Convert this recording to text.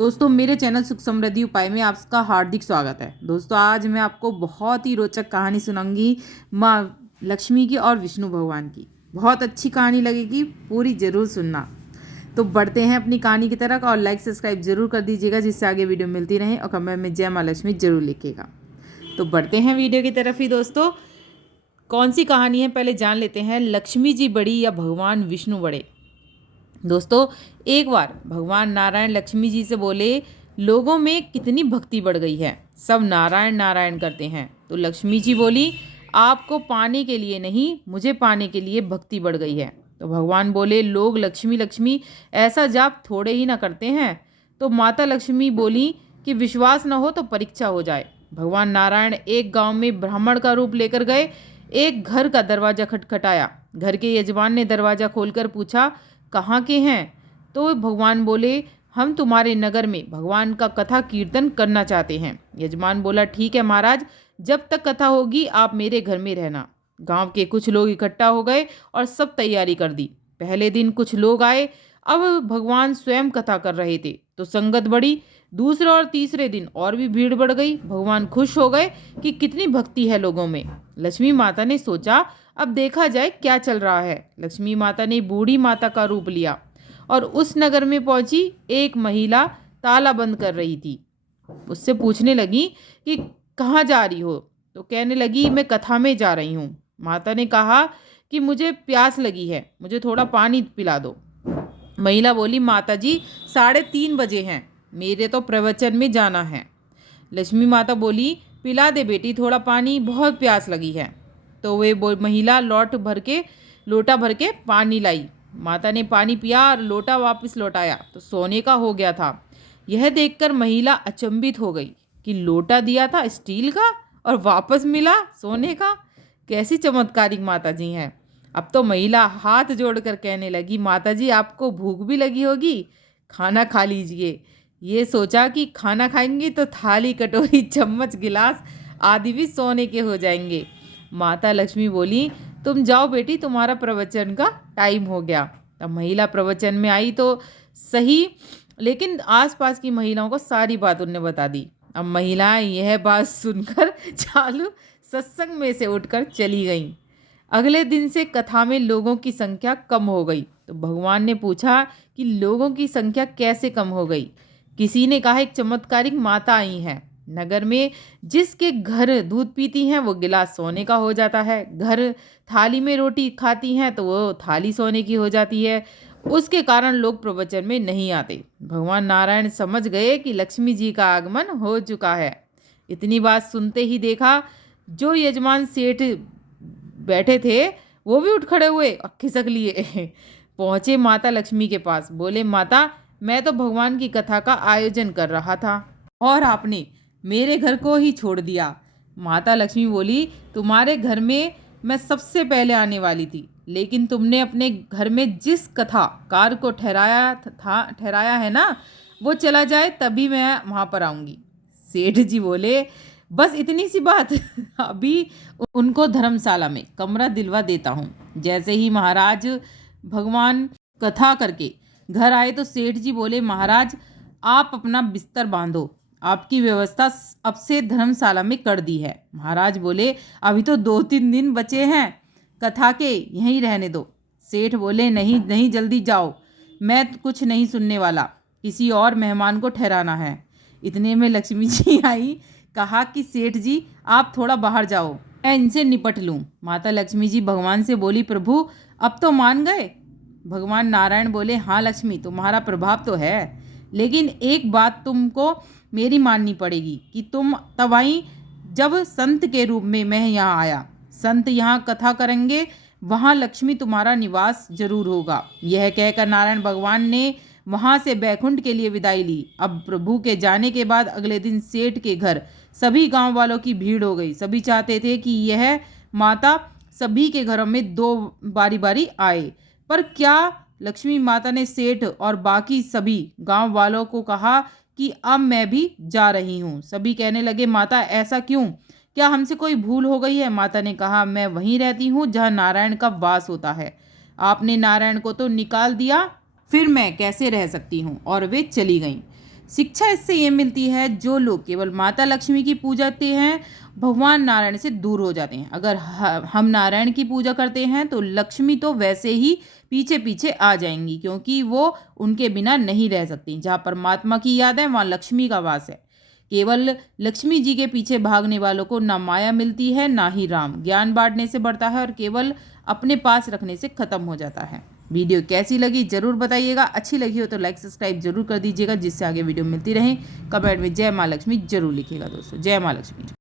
दोस्तों मेरे चैनल सुख समृद्धि उपाय में आपका हार्दिक स्वागत है। दोस्तों आज मैं आपको बहुत ही रोचक कहानी सुनाऊंगी माँ लक्ष्मी की और विष्णु भगवान की। बहुत अच्छी कहानी लगेगी, पूरी ज़रूर सुनना। तो बढ़ते हैं अपनी कहानी की तरफ और लाइक सब्सक्राइब जरूर कर दीजिएगा जिससे आगे वीडियो मिलती रहे और कमेंट में जय माँ लक्ष्मी जरूर लिखिएगा। तो बढ़ते हैं वीडियो की तरफ ही। दोस्तों कौन सी कहानी है पहले जान लेते हैं। लक्ष्मी जी बड़ी या भगवान विष्णु बड़े। दोस्तों एक बार भगवान नारायण लक्ष्मी जी से बोले, लोगों में कितनी भक्ति बढ़ गई है, सब नारायण नारायण करते हैं। तो लक्ष्मी जी बोली, आपको पाने के लिए नहीं, मुझे पाने के लिए भक्ति बढ़ गई है। तो भगवान बोले, लोग लक्ष्मी लक्ष्मी ऐसा जाप थोड़े ही ना करते हैं। तो माता लक्ष्मी बोली कि विश्वास न हो तो परीक्षा हो जाए। भगवान नारायण एक गांव में ब्राह्मण का रूप लेकर गए। एक घर का दरवाजा खटखटाया। घर के यजमान ने दरवाजा खोलकर पूछा, कहाँ के हैं? तो भगवान बोले, हम तुम्हारे नगर में भगवान का कथा कीर्तन करना चाहते हैं। यजमान बोला, ठीक है महाराज, जब तक कथा होगी आप मेरे घर में रहना। गांव के कुछ लोग इकट्ठा हो गए और सब तैयारी कर दी। पहले दिन कुछ लोग आए। अब भगवान स्वयं कथा कर रहे थे तो संगत बढ़ी। दूसरे और तीसरे दिन और भी भीड़ बढ़ गई। भगवान खुश हो गए कि कितनी भक्ति है लोगों में। लक्ष्मी माता ने सोचा, अब देखा जाए क्या चल रहा है। लक्ष्मी माता ने बूढ़ी माता का रूप लिया और उस नगर में पहुंची। एक महिला ताला बंद कर रही थी। उससे पूछने लगी कि कहाँ जा रही हो? तो कहने लगी, मैं कथा में जा रही हूँ। माता ने कहा कि मुझे प्यास लगी है, मुझे थोड़ा पानी पिला दो। महिला बोली, माता जी 3:30 बजे हैं, मेरे तो प्रवचन में जाना है। लक्ष्मी माता बोली, पिला दे बेटी थोड़ा पानी, बहुत प्यास लगी है। तो वे महिला लोटा भर के पानी लाई। माता ने पानी पिया और लोटा वापस लौटाया तो सोने का हो गया था। यह देखकर महिला अचंभित हो गई कि लोटा दिया था स्टील का और वापस मिला सोने का। कैसी चमत्कारिक माता जी हैं। अब तो महिला हाथ जोड़कर कहने लगी, माता जी आपको भूख भी लगी होगी, खाना खा लीजिए। ये सोचा कि खाना खाएंगी तो थाली कटोरी चम्मच गिलास आदि भी सोने के हो जाएंगे। माता लक्ष्मी बोली, तुम जाओ बेटी, तुम्हारा प्रवचन का टाइम हो गया। तब महिला प्रवचन में आई तो सही, लेकिन आसपास की महिलाओं को सारी बात उन्होंने बता दी। अब महिलाएं यह बात सुनकर चालू सत्संग में से उठकर चली गईं। अगले दिन से कथा में लोगों की संख्या कम हो गई। तो भगवान ने पूछा कि लोगों की संख्या कैसे कम हो गई? किसी ने कहा, एक चमत्कारिक माता आई है। नगर में जिसके घर दूध पीती हैं वो गिलास सोने का हो जाता है। घर थाली में रोटी खाती हैं तो वो थाली सोने की हो जाती है। उसके कारण लोग प्रवचन में नहीं आते। भगवान नारायण समझ गए कि लक्ष्मी जी का आगमन हो चुका है। इतनी बात सुनते ही देखा, जो यजमान सेठ बैठे थे वो भी उठ खड़े हुए और खिसक लिए। पहुंचे माता लक्ष्मी के पास। बोले, माता मैं तो भगवान की कथा का आयोजन कर रहा था और आपने मेरे घर को ही छोड़ दिया। माता लक्ष्मी बोली, तुम्हारे घर में मैं सबसे पहले आने वाली थी, लेकिन तुमने अपने घर में जिस कथाकार को ठहराया है ना, वो चला जाए तभी मैं वहाँ पर आऊँगी। सेठ जी बोले, बस इतनी सी बात। अभी उनको धर्मशाला में कमरा दिलवा देता हूँ। जैसे ही महाराज भगवान कथा करके घर आए तो सेठ जी बोले, महाराज आप अपना बिस्तर बांधो, आपकी व्यवस्था अब से धर्मशाला में कर दी है। महाराज बोले, अभी तो 2-3 दिन बचे हैं कथा के, यहीं रहने दो। सेठ बोले, नहीं नहीं, जल्दी जाओ, मैं कुछ नहीं सुनने वाला, किसी और मेहमान को ठहराना है। इतने में लक्ष्मी जी आई। कहा कि सेठ जी आप थोड़ा बाहर जाओ, मैं इनसे निपट लूं। माता लक्ष्मी जी भगवान से बोली, प्रभु अब तो मान गए? भगवान नारायण बोले, हाँ लक्ष्मी, तुम्हारा प्रभाव तो है, लेकिन एक बात तुमको मेरी माननी पड़ेगी कि तुम तब आई जब संत के रूप में मैं यहाँ आया। संत यहाँ कथा करेंगे, वहाँ लक्ष्मी तुम्हारा निवास जरूर होगा। यह कहकर नारायण भगवान ने वहाँ से बैकुंठ के लिए विदाई ली। अब प्रभु के जाने के बाद अगले दिन सेठ के घर सभी गांव वालों की भीड़ हो गई। सभी चाहते थे कि यह माता सभी के घरों में 2 बारी बारी आए, पर क्या लक्ष्मी माता ने सेठ और बाकी सभी गांव वालों को कहा कि अब मैं भी जा रही हूँ। सभी कहने लगे, माता ऐसा क्यों, क्या हमसे कोई भूल हो गई है? माता ने कहा, मैं वहीं रहती हूँ जहाँ नारायण का वास होता है। आपने नारायण को तो निकाल दिया, फिर मैं कैसे रह सकती हूँ? और वे चली गईं। शिक्षा इससे ये मिलती है, जो लोग केवल माता लक्ष्मी की पूजा करते हैं भगवान नारायण से दूर हो जाते हैं। अगर हम नारायण की पूजा करते हैं तो लक्ष्मी तो वैसे ही पीछे पीछे आ जाएंगी, क्योंकि वो उनके बिना नहीं रह सकती। जहाँ परमात्मा की याद है वहाँ लक्ष्मी का वास है। केवल लक्ष्मी जी के पीछे भागने वालों को ना माया मिलती है ना ही राम। ज्ञान बांटने से बढ़ता है और केवल अपने पास रखने से खत्म हो जाता है। वीडियो कैसी लगी जरूर बताइएगा। अच्छी लगी हो तो लाइक सब्सक्राइब जरूर कर दीजिएगा, जिससे आगे वीडियो मिलती रहे। कमेंट में जय माँ लक्ष्मी जरूर लिखिएगा दोस्तों। जय माँ लक्ष्मी।